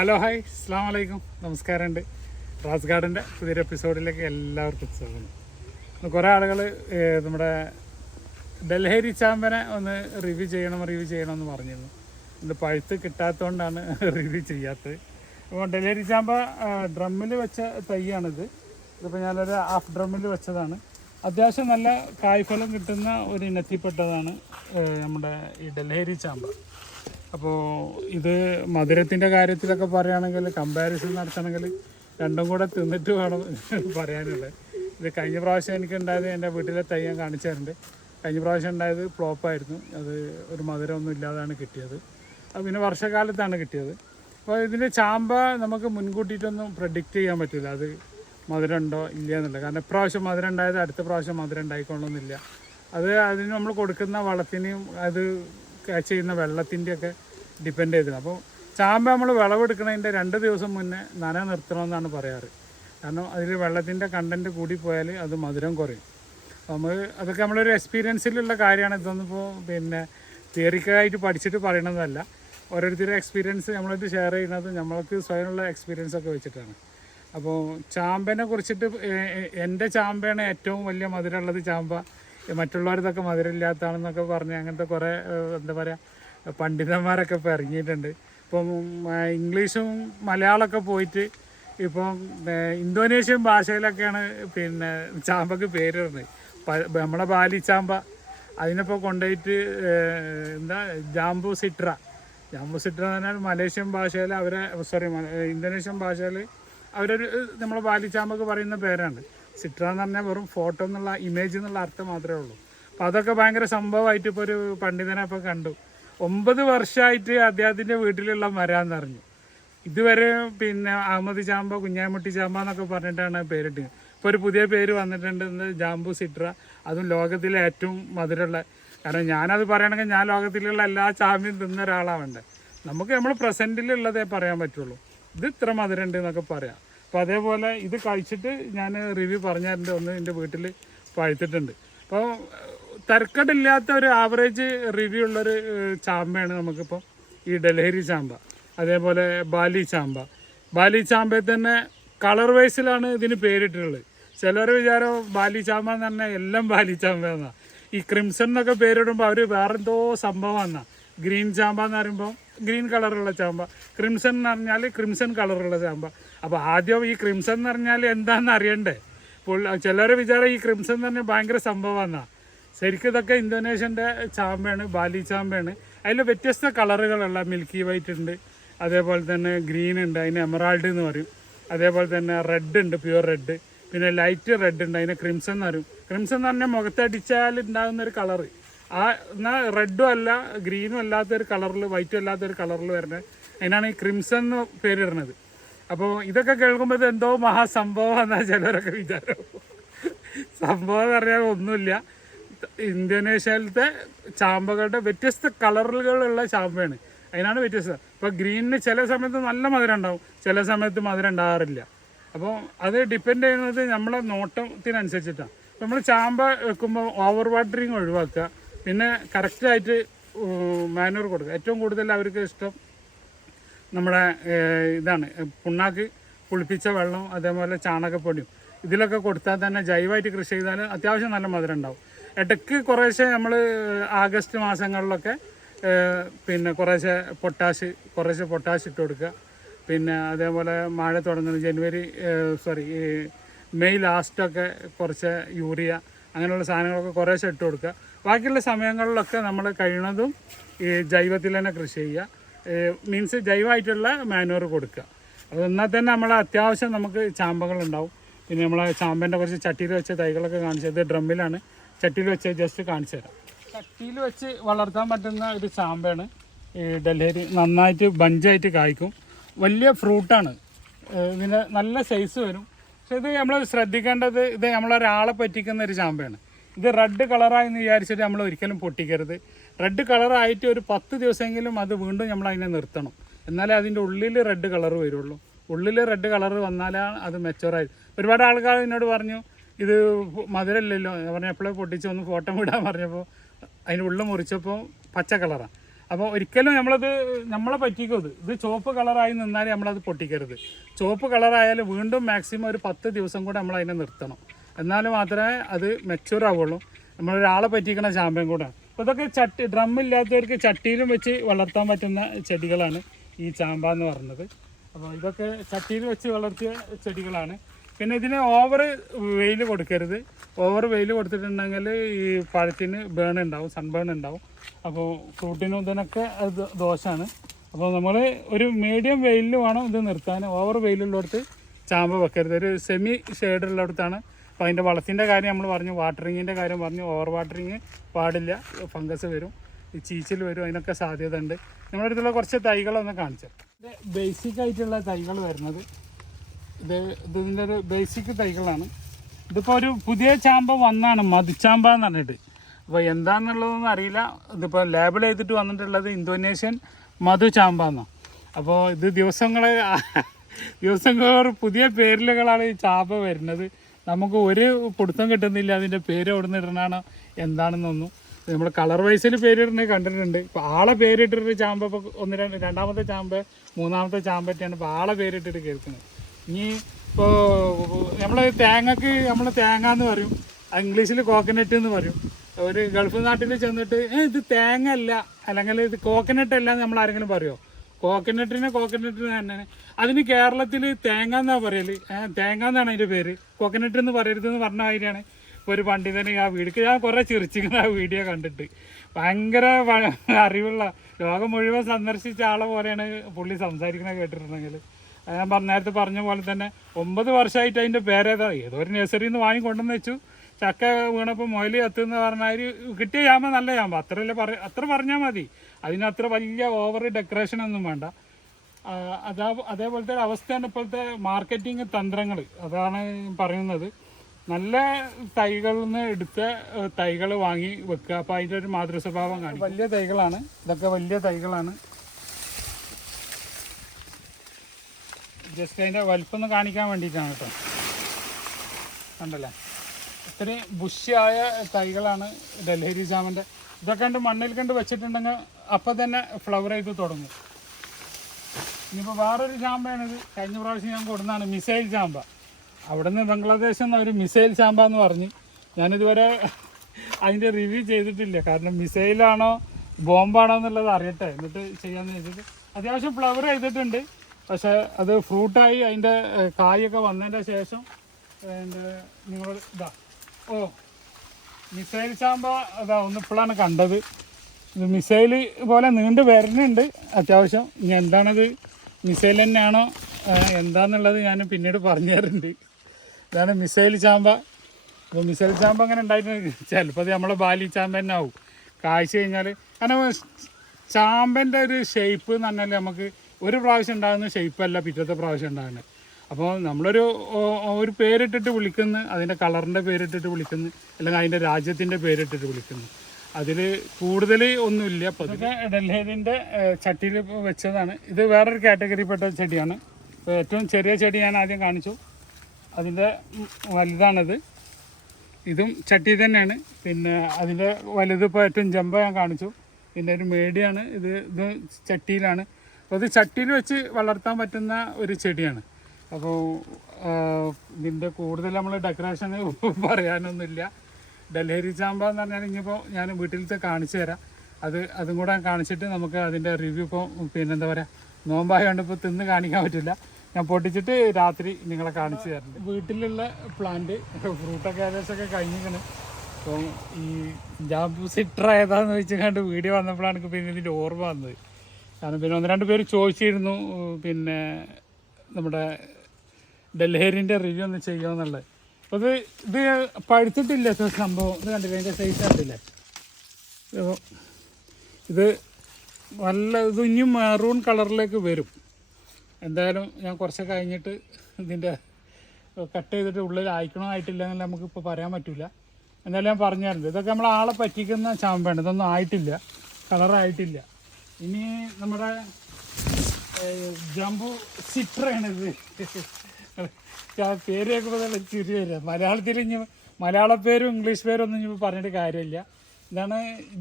Hello hi അസ്സാം വലൈക്കും നമസ്കാരമുണ്ട്. റാസ് ഗാർഡൻ്റെ പുതിയൊരു എപ്പിസോഡിലേക്ക് എല്ലാവർക്കും സ്വാഗതം. കുറേ ആളുകൾ നമ്മുടെ ഡൽഹരി ചാമ്പനെ ഒന്ന് റിവ്യൂ ചെയ്യണമെന്ന് പറഞ്ഞിരുന്നു. ഇത് പഴുത്ത് കിട്ടാത്തതുകൊണ്ടാണ് റിവ്യൂ ചെയ്യാത്തത്. അപ്പോൾ ഡൽഹരി ചാമ്പ ഡ്രമ്മിൽ വെച്ച തൈയാണിത്. ഇതിപ്പോൾ ഞാനൊരു ഹാഫ് ഡ്രമ്മിൽ വെച്ചതാണ്. അത്യാവശ്യം നല്ല കായ്ഫലം കിട്ടുന്ന ഒരു ഇനത്തിൽപ്പെട്ടതാണ് നമ്മുടെ ഈ ഡൽഹരി ചാമ്പ. അപ്പോൾ ഇത് മധുരത്തിൻ്റെ കാര്യത്തിലൊക്കെ പറയുകയാണെങ്കിൽ കമ്പാരിസൺ നടത്തണമെങ്കിൽ രണ്ടും കൂടെ തിന്നിട്ട് വേണം പറയാനുള്ളത്. ഇത് കഴിഞ്ഞ പ്രാവശ്യം എനിക്കുണ്ടായത് എൻ്റെ വീട്ടിലെ തൈ ഞാൻ കാണിച്ചു തരുന്നുണ്ട്. കഴിഞ്ഞ പ്രാവശ്യം ഉണ്ടായത് ഫ്ലോപ്പായിരുന്നു. അത് ഒരു മധുരമൊന്നും ഇല്ലാതാണ് കിട്ടിയത്. അത് പിന്നെ വർഷകാലത്താണ് കിട്ടിയത്. അപ്പോൾ ഇതിൻ്റെ ചാമ്പ നമുക്ക് മുൻകൂട്ടിയിട്ടൊന്നും പ്രഡിക്റ്റ് ചെയ്യാൻ പറ്റില്ല അത് മധുരം ഉണ്ടോ ഇല്ല എന്നുള്ളത്. കാരണം ഇപ്രാവശ്യം മധുരം ഉണ്ടായത് അടുത്ത പ്രാവശ്യം മധുരം ഉണ്ടായിക്കൊള്ളണമെന്നില്ല. അതിന് നമ്മൾ കൊടുക്കുന്ന വളത്തിനെയും അത് ചെയ്യുന്ന വെള്ളത്തിൻ്റെയൊക്കെ ഡിപ്പെൻഡ് ചെയ്തിരുന്നു. അപ്പോൾ ചാമ്പ നമ്മൾ വിളവെടുക്കുന്നതിൻ്റെ 2 ദിവസം മുന്നേ നന നിർത്തണമെന്നാണ് പറയാറ്. കാരണം അതിൽ വെള്ളത്തിൻ്റെ കണ്ടൻറ്റ് കൂടിപ്പോയാൽ അത് മധുരം കുറയും. അപ്പോൾ അതൊക്കെ നമ്മളൊരു എക്സ്പീരിയൻസിലുള്ള കാര്യമാണ്. ഇതൊന്നിപ്പോൾ പിന്നെ തിയറിക്കലായിട്ട് പഠിച്ചിട്ട് പറയണതല്ല. ഓരോരുത്തരുടെ എക്സ്പീരിയൻസ് നമ്മളായിട്ട് ഷെയർ ചെയ്യുന്നത് നമ്മൾക്ക് സ്വയമുള്ള എക്സ്പീരിയൻസൊക്കെ വെച്ചിട്ടാണ്. അപ്പോൾ ചാമ്പനെ കുറിച്ചിട്ട് എൻ്റെ ചാമ്പയാണ് ഏറ്റവും വലിയ മധുരമുള്ളത് ചാമ്പ, മറ്റുള്ളവരതൊക്കെ മധുരമില്ലാത്തതാണെന്നൊക്കെ പറഞ്ഞ് അങ്ങനത്തെ കുറേ എന്താ പറയുക പണ്ഡിതന്മാരൊക്കെ ഇപ്പോൾ ഇറങ്ങിയിട്ടുണ്ട്. ഇപ്പം ഇംഗ്ലീഷും മലയാളമൊക്കെ പോയിട്ട് ഇപ്പം ഇന്തോനേഷ്യൻ ഭാഷയിലൊക്കെയാണ് പിന്നെ ചാമ്പക്ക് പേരിടുന്നത്. നമ്മളെ ബാലി ചാമ്പ അതിനിപ്പോൾ കൊണ്ടുപോയിട്ട് എന്താ ജാംബു സിട്ര എന്ന് പറഞ്ഞാൽ മലേഷ്യൻ ഭാഷയിൽ ഇന്തോനേഷ്യൻ ഭാഷയിൽ അവരൊരു നമ്മളെ ബാലി ചാമ്പക്ക് പറയുന്ന പേരാണ്. സിട്ര എന്ന് പറഞ്ഞാൽ വെറും ഫോട്ടോ എന്നുള്ള ഇമേജ് എന്നുള്ള അർത്ഥം മാത്രമേ ഉള്ളൂ. അപ്പോൾ അതൊക്കെ ഭയങ്കര സംഭവമായിട്ട് ഇപ്പോൾ ഒരു പണ്ഡിതനെ ഇപ്പോൾ കണ്ടു. 9 വർഷമായിട്ട് അദ്ദേഹത്തിൻ്റെ വീട്ടിലുള്ള മരാന്ന് അറിഞ്ഞു. ഇതുവരെ പിന്നെ അഹമ്മദ് ചാമ്പ, കുഞ്ഞാമുട്ടി ചാമ്പ എന്നൊക്കെ പറഞ്ഞിട്ടാണ് പേരിട്ടത്. ഇപ്പോൾ ഒരു പുതിയ പേര് വന്നിട്ടുണ്ട്, ജാംബു സിട്ര. അതും ലോകത്തിലെ ഏറ്റവും മധുരമുള്ള. കാരണം ഞാനത് പറയണമെങ്കിൽ ഞാൻ ലോകത്തിലുള്ള എല്ലാ ചാമ്പയും തിന്ന ഒരാളാവണ്ടേ. നമുക്ക് നമ്മൾ പ്രസൻറ്റിലുള്ളതേ പറയാൻ പറ്റുള്ളൂ. ഇത് ഇത്ര മധുരമുണ്ട് എന്നൊക്കെ പറയാം. അപ്പോൾ അതേപോലെ ഇത് കഴിച്ചിട്ട് ഞാൻ റിവ്യൂ പറഞ്ഞിട്ടുണ്ട്. ഒന്ന് എൻ്റെ വീട്ടിൽ പഴുത്തിട്ടുണ്ട്. അപ്പോൾ തരക്കടില്ലാത്ത ഒരു ആവറേജ് റിവ്യൂ ഉള്ളൊരു ചാമ്പയാണ് നമുക്കിപ്പോൾ ഈ ഡൽഹരി ചാമ്പ. അതേപോലെ ബാലി ചാമ്പയിൽ തന്നെ കളർ വൈസിലാണ് ഇതിന് പേരിട്ടുള്ളത്. ചിലർ വിചാരം ബാലി ചാമ്പ എന്ന് പറഞ്ഞാൽ എല്ലാം ബാലി ചാമ്പ എന്നാണ്. ഈ ക്രിംസൺ എന്നൊക്കെ പേരിടുമ്പോൾ അവർ വേറെന്തോ സംഭവമാണ്. ഗ്രീൻ ചാമ്പ എന്ന് പറയുമ്പോൾ ഗ്രീൻ കളറുള്ള ചാമ്പ, ക്രിംസൺ എന്ന് പറഞ്ഞാൽ ക്രിംസൺ കളറുള്ള ചാമ്പ. അപ്പോൾ ആദ്യം ഈ ക്രിംസൺ എന്ന് പറഞ്ഞാൽ എന്താണെന്ന് അറിയണ്ടേ. ഇപ്പോൾ ചിലർ വിചാരം ഈ ക്രിംസൺ എന്ന് പറഞ്ഞാൽ ഭയങ്കര സംഭവമാണ്. ശരിക്കും ഇതൊക്കെ ഇന്തോനേഷ്യൻ്റെ ചാമ്പയാണ്, ബാലി ചാമ്പയാണ്. അതിൽ വ്യത്യസ്ത കളറുകളുള്ള മിൽക്കി വൈറ്റ് ഉണ്ട്, അതേപോലെ തന്നെ ഗ്രീൻ ഉണ്ട്, അതിന് എമറാൾഡ് എന്ന് പറയും. അതേപോലെ തന്നെ റെഡ് ഉണ്ട്, പ്യുവർ റെഡ്. പിന്നെ ലൈറ്റ് റെഡ് ഉണ്ട്, അതിനെ ക്രിംസൺ എന്ന് പറയും. ക്രിംസൺ എന്ന് പറഞ്ഞാൽ മുഖത്തടിച്ചാൽ ഉണ്ടാകുന്നൊരു കളറ്. എന്നാൽ റെഡും അല്ല ഗ്രീനും അല്ലാത്തൊരു കളറിൽ, വൈറ്റും അല്ലാത്തൊരു കളറിൽ വരുന്നത്. അതിനാണ് ഈ ക്രിംസൺ എന്ന് പേരിടുന്നത്. അപ്പോൾ ഇതൊക്കെ കേൾക്കുമ്പോൾ ഇത് എന്തോ മഹാസംഭവം എന്നാൽ ചിലരൊക്കെ വിചാരം. സംഭവം എന്ന് പറഞ്ഞാൽ ഒന്നുമില്ല. ഇന്തോനേഷ്യയിലത്തെ ചാമ്പകളുടെ വ്യത്യസ്ത കളറുകളുള്ള ചാമ്പയാണ്. അതിനാണ് വ്യത്യസ്തത. ഇപ്പോൾ ഗ്രീനിന് ചില സമയത്ത് നല്ല മധുരം ഉണ്ടാവും, ചില സമയത്ത് മധുരം ഉണ്ടാകാറില്ല. അപ്പോൾ അത് ഡിപ്പെൻഡ് ചെയ്യുന്നത് നമ്മളെ നോട്ടത്തിനനുസരിച്ചിട്ടാണ്. അപ്പോൾ നമ്മൾ ചാമ്പ വെക്കുമ്പോൾ ഓവർ വാട്ടറിങ് ഒഴിവാക്കുക. പിന്നെ കറക്റ്റായിട്ട് മാനുവർ കൊടുക്കുക. ഏറ്റവും കൂടുതൽ അവർക്ക് ഇഷ്ടം നമ്മുടെ ഇതാണ് പുണ്ണാക്ക്, പുളിപ്പിച്ച വെള്ളം, അതേപോലെ ചാണകപ്പൊടിയും. ഇതിലൊക്കെ കൊടുത്താൽ തന്നെ ജൈവമായിട്ട് കൃഷി ചെയ്താൽ അത്യാവശ്യം നല്ല മധുരം ഉണ്ടാവും. ഇടയ്ക്ക് കുറേശ്ശെ നമ്മൾ ആഗസ്റ്റ് മാസങ്ങളിലൊക്കെ പിന്നെ കുറേശ്ശെ പൊട്ടാഷ് ഇട്ട് കൊടുക്കുക. പിന്നെ അതേപോലെ മഴ തുടങ്ങുന്ന മെയ് ലാസ്റ്റൊക്കെ കുറച്ച് യൂറിയ അങ്ങനെയുള്ള സാധനങ്ങളൊക്കെ കുറേശ്ശെ ഇട്ട് കൊടുക്കുക. ബാക്കിയുള്ള സമയങ്ങളിലൊക്കെ നമ്മൾ കഴിയുന്നതും ഈ ജൈവത്തിൽ തന്നെ കൃഷി ചെയ്യുക. മീൻസ് ജൈവമായിട്ടുള്ള മാനുവർ കൊടുക്കുക. അതെന്നാൽ തന്നെ നമ്മൾ അത്യാവശ്യം നമുക്ക് ചാമ്പകളുണ്ടാവും. പിന്നെ നമ്മളെ ചാമ്പേൻ്റെ കുറച്ച് ചട്ടിയിൽ വെച്ച തൈകളൊക്കെ കാണിച്ചത് ഡ്രമ്മിലാണ്. ചട്ടിയിൽ വെച്ച് ജസ്റ്റ് കാണിച്ചു തരാം. ചട്ടിയിൽ വെച്ച് വളർത്താൻ പറ്റുന്ന ഒരു ചാമ്പയാണ് ഈ ഡൽഹരി. നന്നായിട്ട് ബഞ്ചായിട്ട് കായ്ക്കും, വലിയ ഫ്രൂട്ടാണ്. ഇതിന് നല്ല സൈസ് വരും. പക്ഷെ ഇത് നമ്മൾ ശ്രദ്ധിക്കേണ്ടത്, ഇത് നമ്മളൊരാളെ പറ്റിക്കുന്ന ഒരു ചാമ്പയാണ്. ഇത് റെഡ് കളറായെന്ന് വിചാരിച്ചിട്ട് നമ്മൾ ഒരിക്കലും പൊട്ടിക്കരുത്. റെഡ് കളറായിട്ട് ഒരു 10 ദിവസമെങ്കിലും അത് വീണ്ടും നമ്മൾ അതിനെ നിർത്തണം. എന്നാലേ അതിൻ്റെ ഉള്ളിൽ റെഡ് കളർ വരുള്ളൂ. ഉള്ളിൽ റെഡ് കളർ വന്നാലാണ് അത് മെച്ചുവറായി. ഒരുപാട് ആൾക്കാർ എന്നോട് പറഞ്ഞു ഇത് മധുരമില്ലല്ലോ, ഞാൻ പറഞ്ഞു എപ്പോഴും പൊട്ടിച്ച് ഒന്ന് ഫോട്ടോ വിടാൻ പറഞ്ഞപ്പോൾ അതിൻ്റെ ഉള്ളിൽ മുറിച്ചപ്പോൾ പച്ച കളറാണ്. അപ്പോൾ ഒരിക്കലും നമ്മളെ പറ്റിക്കും. ഇത് ചുവപ്പ് കളറായി നിന്നാൽ നമ്മളത് പൊട്ടിക്കരുത്. ചുവപ്പ് കളറായാലും വീണ്ടും മാക്സിമം ഒരു 10 ദിവസം കൂടെ നമ്മളതിനെ നിർത്തണം. എന്നാൽ മാത്രമേ അത് മെച്യൂർ ആവുള്ളൂ. നമ്മളൊരാളെ പറ്റിക്കണ ചാമ്പയും കൂടെ. അപ്പോൾ ഇതൊക്കെ ഡ്രമ്മില്ലാത്തവർക്ക് ചട്ടിയിലും വെച്ച് വളർത്താൻ പറ്റുന്ന ചെടികളാണ് ഈ ചാമ്പ എന്ന് പറയുന്നത്. അപ്പോൾ ഇതൊക്കെ ചട്ടിയിൽ വെച്ച് വളർത്തിയ ചെടികളാണ്. പിന്നെ ഇതിന് ഓവർ വെയിൽ കൊടുക്കരുത്. ഓവർ വെയിൽ കൊടുത്തിട്ടുണ്ടെങ്കിൽ ഈ പഴത്തിന് ബേൺ ഉണ്ടാവും, സൺബേൺ ഉണ്ടാവും. അപ്പോൾ ഫ്രൂട്ടിനും ഇതിനൊക്കെ അത് ദോഷമാണ്. അപ്പോൾ നമ്മൾ ഒരു മീഡിയം വെയിലിൽ വേണം ഇത് നിർത്താൻ. ഓവർ വെയിലുള്ളിടത്ത് ചാമ്പ വെക്കരുത്. ഒരു സെമി ഷെയ്ഡുള്ളിടത്താണ്. അപ്പോൾ അതിൻ്റെ വളത്തിൻ്റെ കാര്യം നമ്മൾ പറഞ്ഞു, വാട്ടറിങ്ങിൻ്റെ കാര്യം പറഞ്ഞു. ഓവർ വാട്ടറിങ് പാടില്ല, ഫംഗസ് വരും, ഈ ചീച്ചിൽ വരും, അതിനൊക്കെ സാധ്യത ഉണ്ട്. നമ്മുടെ അടുത്തുള്ള കുറച്ച് തൈകളൊന്ന് കാണിച്ചു. ഇത് ബേസിക് ആയിട്ടുള്ള തൈകൾ വരുന്നത് ഇതിൻ്റെ ഒരു ബേസിക് തൈകളാണ്. ഇതിപ്പോൾ ഒരു പുതിയ ചാമ്പ വന്നാണ്, മധുചാമ്പ എന്ന് പറഞ്ഞിട്ട്. അപ്പോൾ എന്താണെന്നുള്ളതൊന്നും അറിയില്ല. ഇതിപ്പോൾ ലേബിൾ ചെയ്തിട്ട് വന്നിട്ടുള്ളത് ഇന്തോനേഷ്യൻ മധുചാമ്പ എന്നാണ്. അപ്പോൾ ഇത് ദിവസങ്ങളോട് പുതിയ പേരിലുകളാണ് ഈ ചാമ്പ വരുന്നത്. നമുക്ക് ഒരു പിടുത്തം കിട്ടുന്നില്ല അതിൻ്റെ പേര് എവിടെ നിന്ന് ഇടണാണോ എന്താണെന്നൊന്നും. നമ്മൾ കളർ വൈസിൽ പേരിടുന്നത് കണ്ടിട്ടുണ്ട്. ഇപ്പോൾ ആളെ പേരിട്ടിട്ട് ചാമ്പ ഇപ്പോൾ രണ്ടാമത്തെ ചാമ്പ മൂന്നാമത്തെ ചാമ്പറ്റാണ് ഇപ്പോൾ ആളെ പേരിട്ടിട്ട് കേൾക്കുന്നത്. ഇനി ഇപ്പോൾ നമ്മൾ തേങ്ങ എന്ന് പറയും, ഇംഗ്ലീഷിൽ കോക്കനട്ട് എന്ന് പറയും. ഒരു ഗൾഫ് നാട്ടിൽ ചെന്നിട്ട് ഇത് തേങ്ങ അല്ല, അല്ലെങ്കിൽ ഇത് കോക്കനട്ട് അല്ല എന്ന് നമ്മൾ ആരെങ്കിലും പറയുമോ? കോക്കനട്ടിന് തന്നെ. അതിന് കേരളത്തിൽ തേങ്ങ എന്നാണ് പറയല്. തേങ്ങ എന്നാണ് അതിൻ്റെ പേര്. കോക്കനട്ട് എന്ന് പറയരുതെന്ന് പറഞ്ഞ കാര്യമാണ്. ഇപ്പോൾ ഒരു പണ്ഡിതന് ആ വീടിക്ക് ഞാൻ കുറേ ചിരിച്ചിങ്ങനെ ആ വീഡിയോ കണ്ടിട്ട്. ഭയങ്കര അറിവുള്ള, ലോകം മുഴുവൻ സന്ദർശിച്ച ആളെ പോലെയാണ് പുള്ളി സംസാരിക്കണത് കേട്ടിട്ടുണ്ടെങ്കിൽ. ഞാൻ നേരത്തെ പറഞ്ഞ പോലെ തന്നെ 9 വർഷമായിട്ട് അതിൻ്റെ പേരേതാ, ഏതോ ഒരു നഴ്സറിയിൽ നിന്ന് വാങ്ങിക്കൊണ്ടെന്ന് വെച്ചു. ചക്ക വീണപ്പോൾ മുയൽ കത്തുന്ന പറഞ്ഞാൽ കിട്ടിയ ചാമ്പ നല്ല ചാമ്പ, അത്ര പറഞ്ഞാൽ മതി. അതിനത്ര വലിയ ഓവർ ഡെക്കറേഷൻ ഒന്നും വേണ്ട. അതേപോലത്തെ ഒരു അവസ്ഥയാണ് ഇപ്പോഴത്തെ മാർക്കറ്റിംഗ് തന്ത്രങ്ങൾ. അതാണ് പറയുന്നത്. നല്ല തൈകളിൽ നിന്ന് എടുത്ത തൈകൾ വാങ്ങി വെക്കുക. അപ്പോൾ അതിൻ്റെ ഒരു മാതൃസ്വഭാവം കാണിക്കും. വലിയ തൈകളാണ് ഇതൊക്കെ, വലിയ തൈകളാണ്. ജസ്റ്റ് അതിൻ്റെ വലിപ്പം കാണിക്കാൻ വേണ്ടിയിട്ടാണ് കേട്ടോ. കണ്ടല്ലേ, ഇത്രയും ബുഷിയായ തൈകളാണ് ഡൽഹരി ജാമൻ്റെ. ഇതൊക്കെ കണ്ട് മണ്ണിൽ കണ്ട് വെച്ചിട്ടുണ്ടെങ്കിൽ അപ്പം തന്നെ ഫ്ലവർ ചെയ്ത് തുടങ്ങും. ഇനിയിപ്പോൾ വേറൊരു ചാമ്പയാണിത്. കഴിഞ്ഞ പ്രാവശ്യം ഞാൻ കൊടുക്കുന്നതാണ് മിസൈൽ ചാമ്പ. അവിടെ നിന്ന് ബംഗ്ലാദേശിൽ നിന്ന് ഒരു മിസൈൽ ചാമ്പ എന്ന് പറഞ്ഞ്. ഞാനിതുവരെ അതിൻ്റെ റിവ്യൂ ചെയ്തിട്ടില്ല. കാരണം മിസൈലാണോ ബോംബാണോ എന്നുള്ളത് അറിയട്ടെ, എന്നിട്ട് ചെയ്യാമെന്ന് വെച്ചിട്ട്. അത്യാവശ്യം ഫ്ലവർ ചെയ്തിട്ടുണ്ട്. പക്ഷേ അത് ഫ്രൂട്ടായി അതിൻ്റെ കായൊക്കെ വന്നതിൻ്റെ ശേഷം നിങ്ങൾ മിസൈൽ ചാമ്പ ഇപ്പോഴാണ് കണ്ടത്. ഇത് മിസൈൽ പോലെ നീണ്ട് വരുന്നുണ്ട് അത്യാവശ്യം. ഇനി എന്താണത്, മിസൈൽ തന്നെയാണോ എന്താണെന്നുള്ളത് ഞാൻ പിന്നീട് പറഞ്ഞു തരുന്നുണ്ട്. ഇതാണ് മിസൈൽ ചാമ്പ. അപ്പോൾ മിസൈൽ ചാമ്പ അങ്ങനെ ഉണ്ടായിട്ടുണ്ട്. ചിലപ്പോൾ അത് നമ്മളെ ബാലി ചാമ്പ തന്നെ ആവും കാഴ്ച കഴിഞ്ഞാൽ. കാരണം ചാമ്പൻ്റെ ഒരു ഷേപ്പ് എന്ന് പറഞ്ഞാൽ നമുക്ക് ഒരു പ്രാവശ്യം ഉണ്ടാകുന്ന ഷേപ്പല്ല പിറ്റത്തെ പ്രാവശ്യം ഉണ്ടാകുന്നത്. അപ്പോൾ നമ്മളൊരു പേരിട്ടിട്ട് വിളിക്കുന്നു, അതിൻ്റെ കളറിൻ്റെ പേരിട്ടിട്ട് വിളിക്കുന്നു, അല്ലെങ്കിൽ അതിൻ്റെ രാജ്യത്തിൻ്റെ പേരിട്ടിട്ട് വിളിക്കുന്നു. അതിൽ കൂടുതൽ ഒന്നുമില്ല. അപ്പോൾ ഇതൊക്കെ ഡൽഹിൻ്റെ ചട്ടിയിൽ വെച്ചതാണ്. ഇത് വേറൊരു കാറ്റഗറിപ്പെട്ട ചെടിയാണ്. ഇപ്പോൾ ഏറ്റവും ചെറിയ ചെടി ഞാൻ ആദ്യം കാണിച്ചു, അതിൻ്റെ വലുതാണിത്. ഇതും ചട്ടി തന്നെയാണ്. പിന്നെ അതിൻ്റെ വലുതിപ്പോൾ ഏറ്റവും ജമ്പ ഞാൻ കാണിച്ചു. പിന്നെ ഒരു മേടിയാണ് ഇത് ചട്ടിയിലാണ്. അപ്പോൾ ഇത് ചട്ടിയിൽ വെച്ച് വളർത്താൻ പറ്റുന്ന ഒരു ചെടിയാണ്. അപ്പോൾ ഇതിൻ്റെ കൂടുതൽ നമ്മൾ ഡെക്കറേഷൻ പറയാനൊന്നുമില്ല. ഡൽഹരി ചാമ്പ എന്ന് പറഞ്ഞാൽ ഇനിയിപ്പോൾ ഞാൻ വീട്ടിലത്തെ കാണിച്ചു തരാം. അതും കൂടെ കാണിച്ചിട്ട് നമുക്ക് അതിൻ്റെ റിവ്യൂ ഇപ്പോൾ പിന്നെന്താ പറയുക, നോമ്പായതുകൊണ്ട് ഇപ്പോൾ തിന്ന് കാണിക്കാൻ പറ്റില്ല. ഞാൻ പൊട്ടിച്ചിട്ട് രാത്രി നിങ്ങളെ കാണിച്ചു തരുന്നുണ്ട്. വീട്ടിലുള്ള പ്ലാന്റ് ഫ്രൂട്ടൊക്കെ ഏകദേശമൊക്കെ കഴിഞ്ഞിരിക്കണം. അപ്പോൾ ഈ ജാമ്പു സിട്ര ഏതാണെന്ന് വെച്ചുകൊണ്ട് വീഡിയോ വന്നപ്പോഴാണ് എനിക്ക് പിന്നെ ഇതിൻ്റെ ഓർമ്മ വന്നത്. കാരണം പിന്നെ 1-2 പേര് ചോദിച്ചിരുന്നു പിന്നെ നമ്മുടെ ഡൽഹേരിൻ്റെ റിവ്യൂ ഒന്ന് ചെയ്യുമെന്നുള്ളത്. അപ്പോൾ ഇത് പഴുത്തിട്ടില്ല സംഭവം. ഇത് കണ്ടില്ല, അതിൻ്റെ സൈസ് കണ്ടില്ലേ. ഇത് ഇത് ഇനിയും മെറൂൺ കളറിലേക്ക് വരും. എന്തായാലും ഞാൻ കുറച്ച് കഴിഞ്ഞിട്ട് ഇതിൻ്റെ കട്ട് ചെയ്തിട്ട് ഉള്ളിൽ ആയിക്കണോ ആയിട്ടില്ല എന്നല്ല നമുക്കിപ്പോൾ പറയാൻ പറ്റില്ല. എന്തായാലും ഞാൻ പറഞ്ഞു തരുന്നത്, ഇതൊക്കെ നമ്മൾ ആളെ പറ്റിക്കുന്ന ചാമ്പയാണ്. ഇതൊന്നും ആയിട്ടില്ല, കളറായിട്ടില്ല. ഇനി നമ്മുടെ ജംബു സിട്രയാണിത്. പേര് കേൾക്കുമ്പോൾ നല്ല ചിരി വരിക. മലയാളത്തിൽ ഇനി മലയാള പേരും ഇംഗ്ലീഷ് പേരും ഒന്നും ഇനി പറഞ്ഞിട്ട് കാര്യമില്ല. ഇതാണ്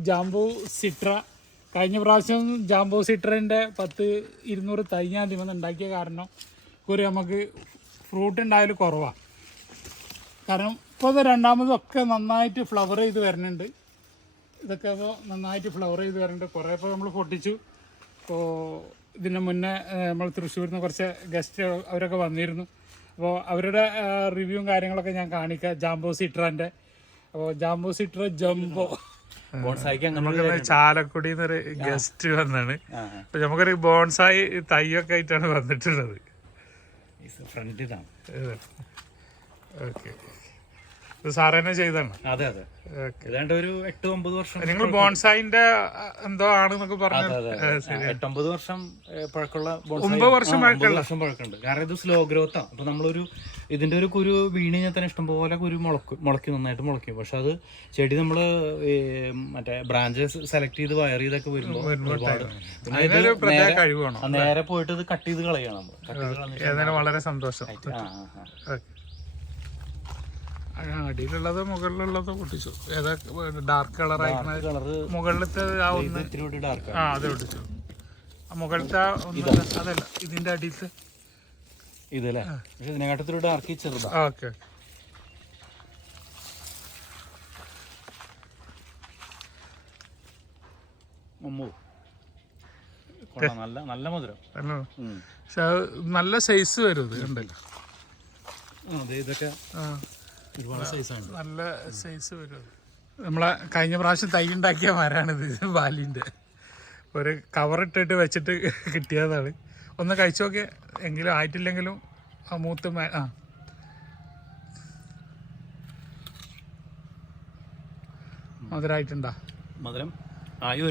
ജംബു സിട്ര. കഴിഞ്ഞ പ്രാവശ്യം ജാംബോ സിട്രൻ്റെ 200 തൈ ഞാൻ ദിവസം ഉണ്ടാക്കിയ കാരണം ഒരു നമുക്ക് ഫ്രൂട്ട് ഉണ്ടായാലും കുറവാണ്. കാരണം ഇപ്പോൾ ഇത് രണ്ടാമതൊക്കെ നന്നായിട്ട് ഫ്ലവർ ചെയ്ത് വരുന്നുണ്ട്. ഇതൊക്കെ ഇപ്പോൾ നന്നായിട്ട് ഫ്ലവർ ചെയ്ത് വരുന്നുണ്ട്. കുറേ ഇപ്പോൾ നമ്മൾ പൊട്ടിച്ചു. ഇപ്പോൾ ഇതിന് മുന്നേ നമ്മൾ തൃശ്ശൂരിൽ നിന്ന് കുറച്ച് ഗസ്റ്റ് അവരൊക്കെ വന്നിരുന്നു. അപ്പോൾ അവരുടെ റിവ്യൂവും കാര്യങ്ങളൊക്കെ ഞാൻ കാണിക്കാം ജാംബോ സിട്രൻ്റെ. അപ്പോൾ ജാംബോ സിട്ര ജംബോ നമുക്ക് ചാലക്കുടി എന്നൊരു ഗസ്റ്റ് വന്നാണ്. അപ്പൊ നമുക്കൊരു ബോൺസായി തൈയൊക്കെ ആയിട്ടാണ് വന്നിട്ടുള്ളത്. ഓക്കെ, സാറേനെ ചെയ്താണ്. അതെ അതെ, ഏതാണ്ട് ഒരു 8-9 വർഷം. നിങ്ങൾ ബോൺസായിന്റെ എന്തോ ആണെന്നൊക്കെ പറഞ്ഞു. 8-9 വർഷം പഴക്കമുള്ള 9 വർഷം പഴക്കമുണ്ട്. കാരണം ഇത് സ്ലോ ഗ്രോത്ത് ആണ്. അപ്പൊ നമ്മളൊരു ഇതിന്റെ ഒരു കുരു വീണ് കഴിഞ്ഞാൽ തന്നെ ഇഷ്ടംപോലെ കുരു മുളയ്ക്കും, നന്നായിട്ട് മുളയ്ക്കും. പക്ഷെ അത് ചെടി നമ്മള് മറ്റേ ബ്രാഞ്ചസ് സെലക്ട് ചെയ്ത് വയർ ചെയ്തൊക്കെ വരുമ്പോൾ ഒരുപാട് നേരെ പോയിട്ട് ഇത് കട്ട് ചെയ്ത് കളയണം നമ്മൾ. വളരെ സന്തോഷം. അടിയിലുള്ളത് മുകളിലുള്ളത് പൊട്ടിച്ചു. ഏതാ ഡാർക്ക് കളർ ആയിരിക്കണത്? മുകളിലത്തെ അത് പൊട്ടിച്ചു. മുകളിലത്തെ അതല്ല, ഇതിന്റെ അടിയിലത്തെ ഇതല്ലേ, പക്ഷെ ഇതിനെക്കാട്ടൊരു ഡാർക്ക് ചെറുതാ. ഓക്കെ, നല്ല മധുരം, പക്ഷെ നല്ല സൈസ് വരും. ഇത് കണ്ടല്ലോ, ഇതൊക്കെ ഒരുപാട് സൈസാണ്, നല്ല സൈസ് വരും. നമ്മളെ കഴിഞ്ഞ പ്രാവശ്യം തൈ ഉണ്ടാക്കിയ മരമാണിത്, ബാലിൻ്റെ. ഒരു കവറിട്ടിട്ട് വെച്ചിട്ട് കിട്ടിയതാണ്. ഒന്ന് കഴിച്ചു നോക്കിയ, എങ്കിലും ആയിട്ടില്ലെങ്കിലും മൂത്ത് മധുരമായിട്ടുണ്ടാ? മധുരം ആയി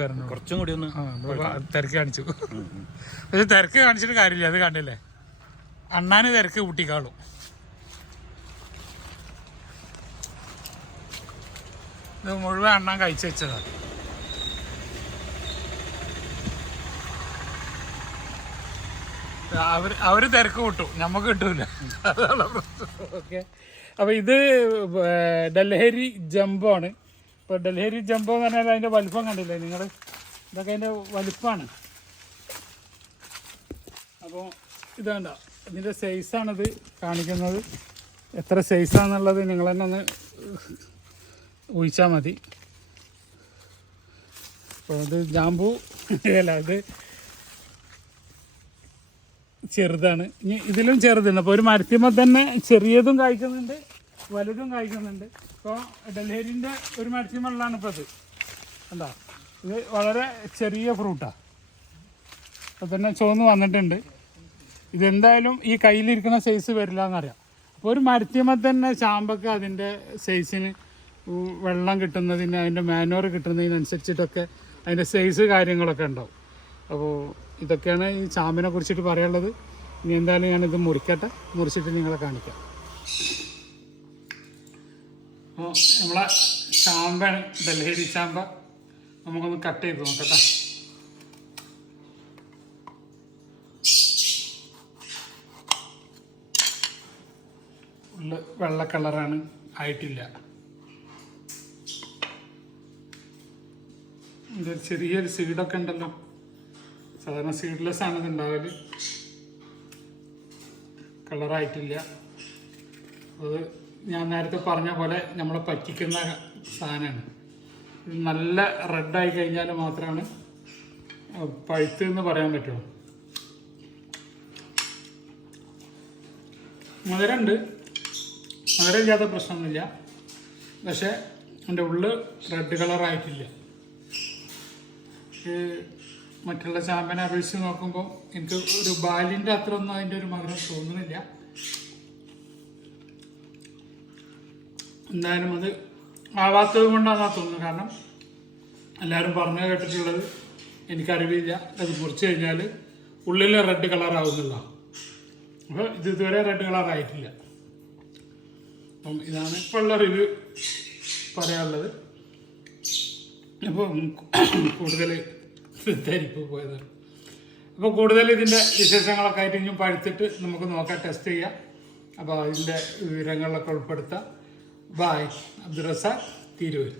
വരുന്നു, കുറച്ചും കൂടി ഒന്ന് തിരക്ക് കാണിച്ചു. പക്ഷെ തിരക്ക് കാണിച്ചിട്ട് കാര്യമില്ല, അത് കണ്ടില്ലേ, അണ്ണാന് തിരക്ക് കൂട്ടിക്കാളും. ഇത് മുഴുവൻ അണ്ണാൻ കഴിച്ചു വെച്ചതാണ്. അവര് തിരക്ക് കൂട്ടും, നമുക്ക് കിട്ടൂല, അതാണ് പ്രശ്നം. ഓക്കെ, അപ്പോൾ ഇത് ഡൽഹരി ജംബോ ആണ്. ഇപ്പോൾ ഡൽഹരി ജംബോ എന്ന് പറഞ്ഞാൽ അതിൻ്റെ വലിപ്പം കണ്ടില്ലേ നിങ്ങൾ? ഇതൊക്കെ അതിൻ്റെ വലിപ്പമാണ്. അപ്പോൾ ഇത് വേണ്ട, ഇതിൻ്റെ സൈസാണിത് കാണിക്കുന്നത്. എത്ര സൈസാണെന്നുള്ളത് നിങ്ങൾ തന്നെ ഒന്ന് ഊഹിച്ചാൽ മതി. അപ്പോൾ ഇത് ജാംബു അല്ല, ഇത് ചെറുതാണ്. ഇനി ഇതിലും ചെറുതുണ്ട്. അപ്പോൾ ഒരു മരത്തിന്മേൽ തന്നെ ചെറിയതും കായ്ക്കുന്നുണ്ട്, വലുതും കായ്ക്കുന്നുണ്ട്. ഇപ്പോൾ ഡൽഹരിൻ്റെ ഒരു മരത്തിന്മേലാണ് ഇപ്പോൾ ഇത്. എന്താ, ഇത് വളരെ ചെറിയ ഫ്രൂട്ടാണ്. അപ്പോൾ തന്നെ ചുവന്ന് വന്നിട്ടുണ്ട്. ഇതെന്തായാലും ഈ കയ്യിലിരിക്കുന്ന സൈസ് വരില്ല എന്നറിയാം. അപ്പോൾ ഒരു മരത്തിന്മേൽ തന്നെ ചാമ്പൊക്കെ അതിൻ്റെ സൈസിന് വെള്ളം കിട്ടുന്നതിന്, അതിൻ്റെ മാനോർ കിട്ടുന്നതിനനുസരിച്ചിട്ടൊക്കെ അതിൻ്റെ സൈസ് കാര്യങ്ങളൊക്കെ ഉണ്ടാവും. അപ്പോൾ ഇതൊക്കെയാണ് ഈ ചാമ്പിനെ കുറിച്ചിട്ട് പറയാനുള്ളത്. ഇനി എന്തായാലും ഞാനിത് മുറിച്ചിട്ട് നിങ്ങളെ കാണിക്കാം. അപ്പോൾ നമ്മളെ ചാമ്പാണ്, ഡൽഹരി ചാമ്പ. നമുക്കൊന്ന് കട്ട് ചെയ്ത് നോക്കട്ടെ. ഉള്ള വെള്ള കളറാണ്, ആയിട്ടില്ല. ഇതൊരു ചെറിയൊരു സീഡൊക്കെ ഉണ്ടല്ലോ. സാധാരണ സീഡ്ലെസ് ആണ് ഇത് ഉണ്ടാവല്. കളറായിട്ടില്ല. അത് ഞാൻ നേരത്തെ പറഞ്ഞ പോലെ നമ്മളെ പറ്റിക്കുന്ന സാധനമാണ്. ഇത് നല്ല റെഡായി കഴിഞ്ഞാൽ മാത്രമാണ് പഴുത്ത് എന്ന് പറയാൻ പറ്റുള്ളൂ. മധുരമുണ്ട്, മധുരമില്ലാത്ത പ്രശ്നമൊന്നുമില്ല. പക്ഷേ എൻ്റെ ഉള്ളിൽ റെഡ് കളറായിട്ടില്ല. മറ്റുള്ള ചാമ്പനെ അപേക്ഷിച്ച് നോക്കുമ്പോൾ എനിക്ക് ഒരു ബാലിൻ്റെ അത്ര ഒന്നും അതിൻ്റെ ഒരു മധുരം തോന്നുന്നില്ല. എന്തായാലും അത് ആവാത്തത് കൊണ്ടാണെന്നാ തോന്നുന്നത്. കാരണം എല്ലാവരും പറഞ്ഞു കേട്ടിട്ടുള്ളത്, എനിക്കറിവില്ല, അത് മുറിച്ച് കഴിഞ്ഞാൽ ഉള്ളിൽ റെഡ് കളറാവുന്നില്ല. അപ്പോൾ ഇത് ഇതുവരെ റെഡ് കളറായിട്ടില്ല. അപ്പം ഇതാണ് ഇപ്പോൾ ഉള്ള റിവ്യൂ പറയാനുള്ളത്. അപ്പോൾ കൂടുതൽ ധരിപ്പ് പോയതാണ്. അപ്പോൾ കൂടുതൽ ഇതിൻ്റെ വിശേഷങ്ങളൊക്കെ ആയിട്ട് ഇനിയും പഴുത്തിട്ട് നമുക്ക് നോക്കാം, ടെസ്റ്റ് ചെയ്യാം. അപ്പോൾ അതിൻ്റെ വിവരങ്ങളിലൊക്കെ ഉൾപ്പെടുത്താം. ബായ്. അബ്ദുൾ റസാഖ്, തിരൂർ.